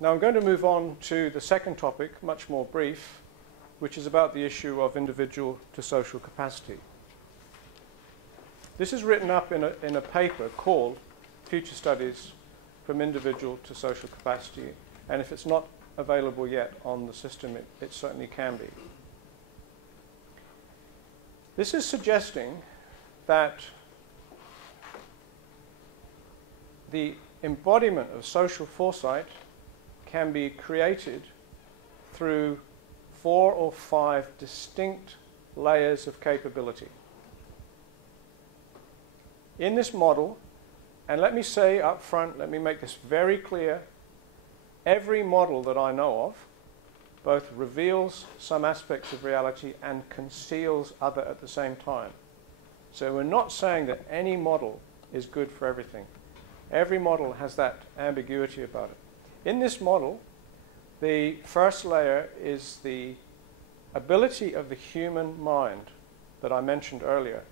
Now I'm going to move on to the second topic, much more brief, which is about the issue of individual to social capacity. This is written up in a paper called Future Studies from Individual to Social Capacity, and if it's not available yet on the system, it certainly can be. This is suggesting that the embodiment of social foresight can be created through 4 or 5 distinct layers of capability. In this model, and let me say up front, let me make this very clear, every model that I know of both reveals some aspects of reality and conceals other at the same time. So we're not saying that any model is good for everything. Every model has that ambiguity about it. In this model, the first layer is the ability of the human mind that I mentioned earlier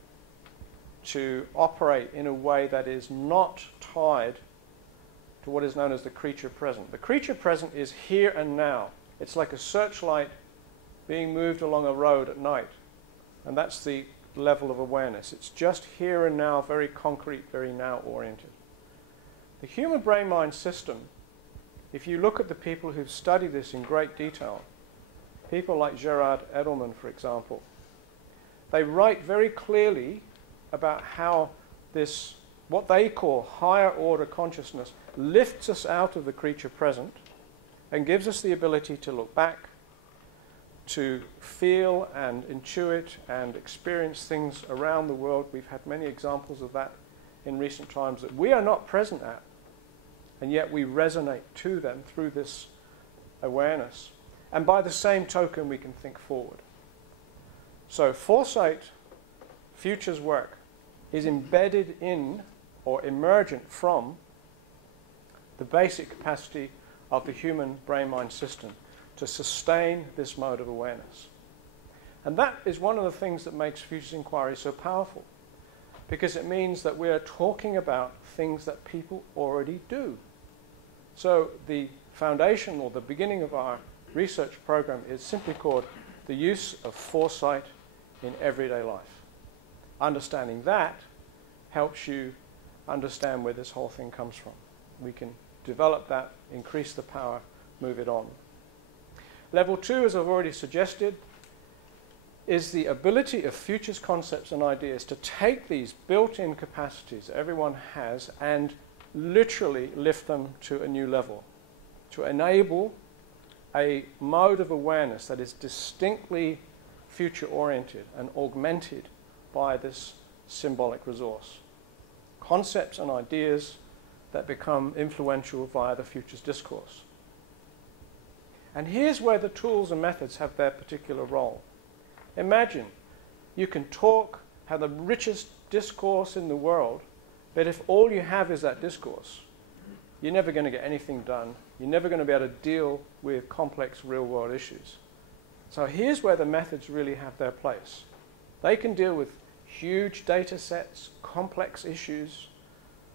to operate in a way that is not tied to what is known as the creature present. The creature present is here and now. It's like a searchlight being moved along a road at night. And that's the level of awareness. It's just here and now, very concrete, very now-oriented. The human brain-mind system, if you look at the people who've studied this in great detail, people like Gerard Edelman, for example, they write very clearly about how this, what they call higher order consciousness, lifts us out of the creature present and gives us the ability to look back, to feel and intuit and experience things around the world. We've had many examples of that in recent times that we are not present at, and yet we resonate to them through this awareness. And by the same token, we can think forward. So foresight, futures work, is embedded in or emergent from the basic capacity of the human brain-mind system to sustain this mode of awareness. And that is one of the things that makes futures inquiry so powerful, because it means that we are talking about things that people already do. So the foundation or the beginning of our research program is simply called the use of foresight in everyday life. Understanding that helps you understand where this whole thing comes from. We can develop that, increase the power, move it on. Level 2, as I've already suggested, is the ability of futures concepts and ideas to take these built-in capacities everyone has and literally lift them to a new level, to enable a mode of awareness that is distinctly future-oriented and augmented by this symbolic resource. Concepts and ideas that become influential via the futures discourse. And here's where the tools and methods have their particular role. Imagine you can talk, have the richest discourse in the world, but if all you have is that discourse, you're never going to get anything done. You're never going to be able to deal with complex real-world issues. So here's where the methods really have their place. They can deal with huge data sets, complex issues,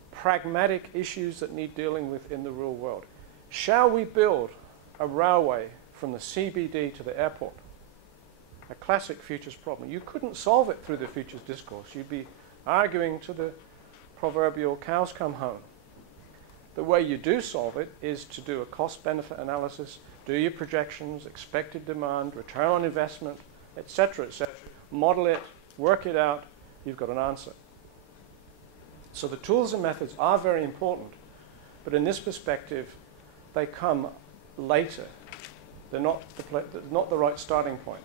pragmatic issues that need dealing with in the real world. Shall we build a railway from the CBD to the airport? A classic futures problem. You couldn't solve it through the futures discourse. You'd be arguing to the proverbial cows come home. The way you do solve it is to do a cost-benefit analysis, do your projections, expected demand, return on investment, etc., etc. Model it, work it out, you've got an answer. So the tools and methods are very important, but in this perspective, they come later. They're not the right starting point.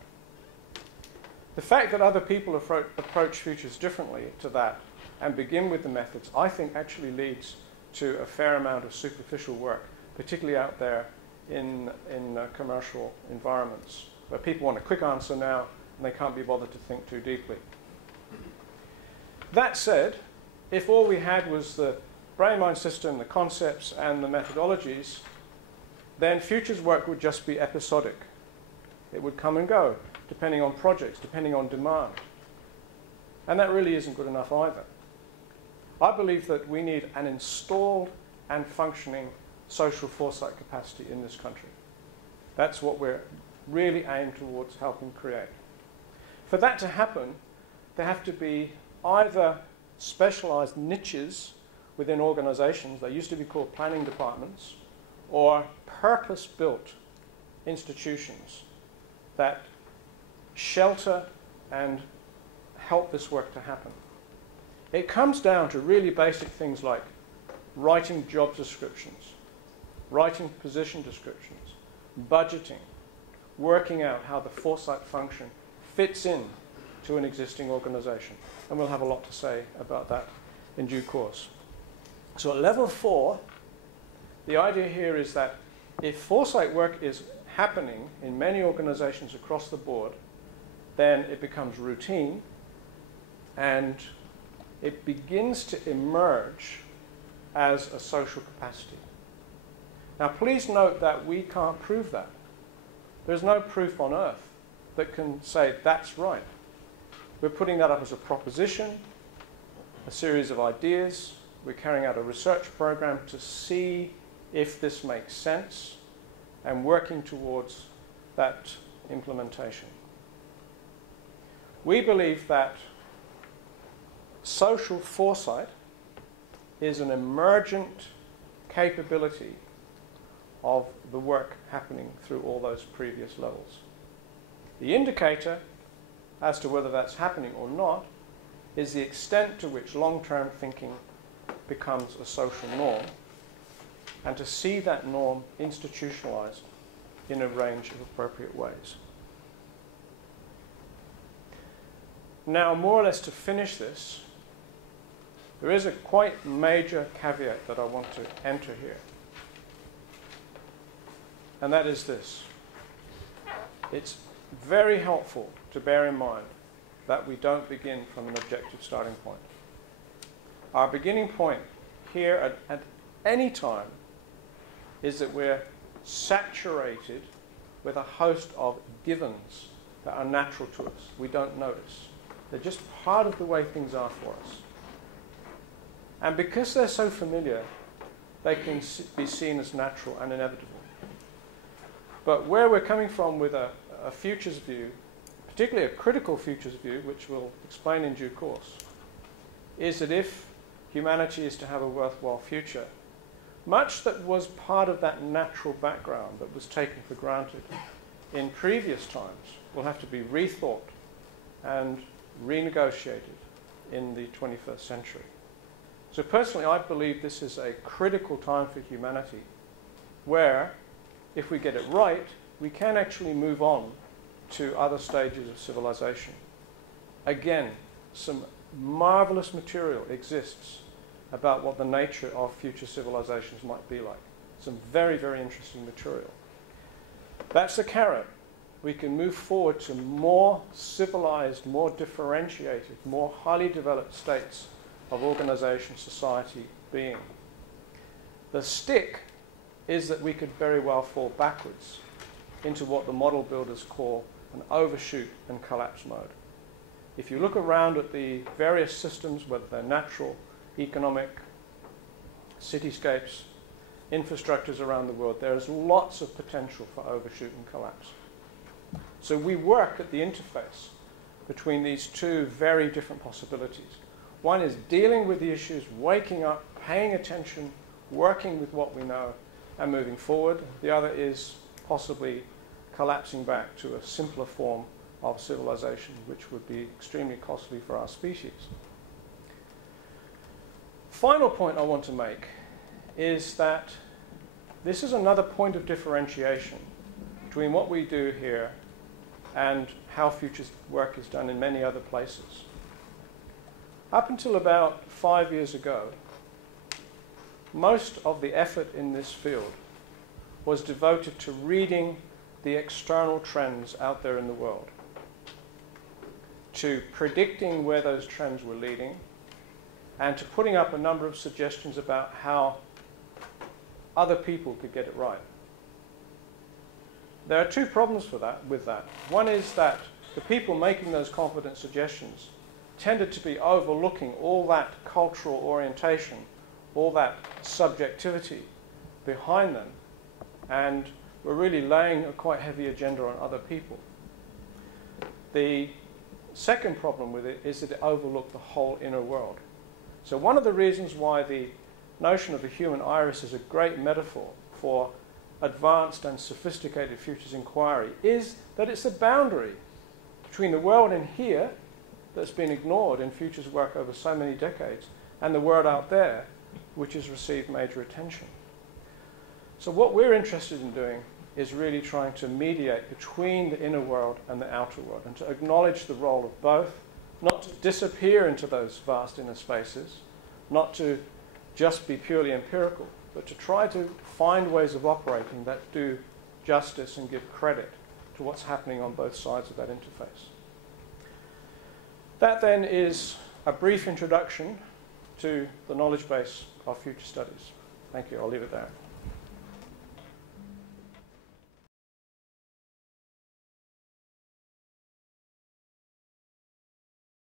The fact that other people approach futures differently to that and begin with the methods, I think actually leads to a fair amount of superficial work, particularly out there in commercial environments, where people want a quick answer now and they can't be bothered to think too deeply. That said, if all we had was the brain-mind system, the concepts, and the methodologies, then futures work would just be episodic. It would come and go, depending on projects, depending on demand. And that really isn't good enough either. I believe that we need an installed and functioning social foresight capacity in this country. That's what we're really aimed towards helping create. For that to happen, there have to be either specialized niches within organizations, they used to be called planning departments, or purpose-built institutions that shelter and help this work to happen. It comes down to really basic things like writing job descriptions, writing position descriptions, budgeting, working out how the foresight function fits in to an existing organization. And we'll have a lot to say about that in due course. So at level 4, the idea here is that if foresight work is happening in many organizations across the board, then it becomes routine and it begins to emerge as a social capacity. Now please note that we can't prove that. There's no proof on earth that can say that's right. We're putting that up as a proposition, a series of ideas. We're carrying out a research program to see if this makes sense and working towards that implementation. We believe that social foresight is an emergent capability of the work happening through all those previous levels. The indicator as to whether that's happening or not is the extent to which long-term thinking becomes a social norm, and to see that norm institutionalized in a range of appropriate ways. Now, more or less to finish this, there is a quite major caveat that I want to enter here. And that is this. It's very helpful to bear in mind that we don't begin from an objective starting point. Our beginning point here at any time is that we're saturated with a host of givens that are natural to us. We don't notice. They're just part of the way things are for us. And because they're so familiar, they can be seen as natural and inevitable. But where we're coming from with a futures view, particularly a critical futures view, which we'll explain in due course, is that if humanity is to have a worthwhile future, much that was part of that natural background that was taken for granted in previous times will have to be rethought and renegotiated in the 21st century. So personally, I believe this is a critical time for humanity where, if we get it right, we can actually move on to other stages of civilization. Again, some marvelous material exists about what the nature of future civilizations might be like. Some very, very interesting material. That's the carrot. We can move forward to more civilized, more differentiated, more highly developed states of organization, society, being. The stick is that we could very well fall backwards into what the model builders call an overshoot and collapse mode. If you look around at the various systems, whether they're natural, economic, cityscapes, infrastructures around the world, there is lots of potential for overshoot and collapse. So we work at the interface between these two very different possibilities. One is dealing with the issues, waking up, paying attention, working with what we know, and moving forward. The other is possibly collapsing back to a simpler form of civilization, which would be extremely costly for our species. Final point I want to make is that this is another point of differentiation between what we do here and how futures work is done in many other places. Up until about 5 years ago, most of the effort in this field was devoted to reading the external trends out there in the world, to predicting where those trends were leading, and to putting up a number of suggestions about how other people could get it right. There are two problems with that. One is that the people making those confident suggestions tended to be overlooking all that cultural orientation, all that subjectivity behind them, and we're really laying a quite heavy agenda on other people. The second problem with it is that it overlooked the whole inner world. So one of the reasons why the notion of the human iris is a great metaphor for advanced and sophisticated futures inquiry is that it's a boundary between the world in here that's been ignored in futures work over so many decades and the world out there, which has received major attention. So what we're interested in doing is really trying to mediate between the inner world and the outer world, and to acknowledge the role of both, not to disappear into those vast inner spaces, not to just be purely empirical, but to try to find ways of operating that do justice and give credit to what's happening on both sides of that interface. That then is a brief introduction to the knowledge base of future studies. Thank you. I'll leave it there.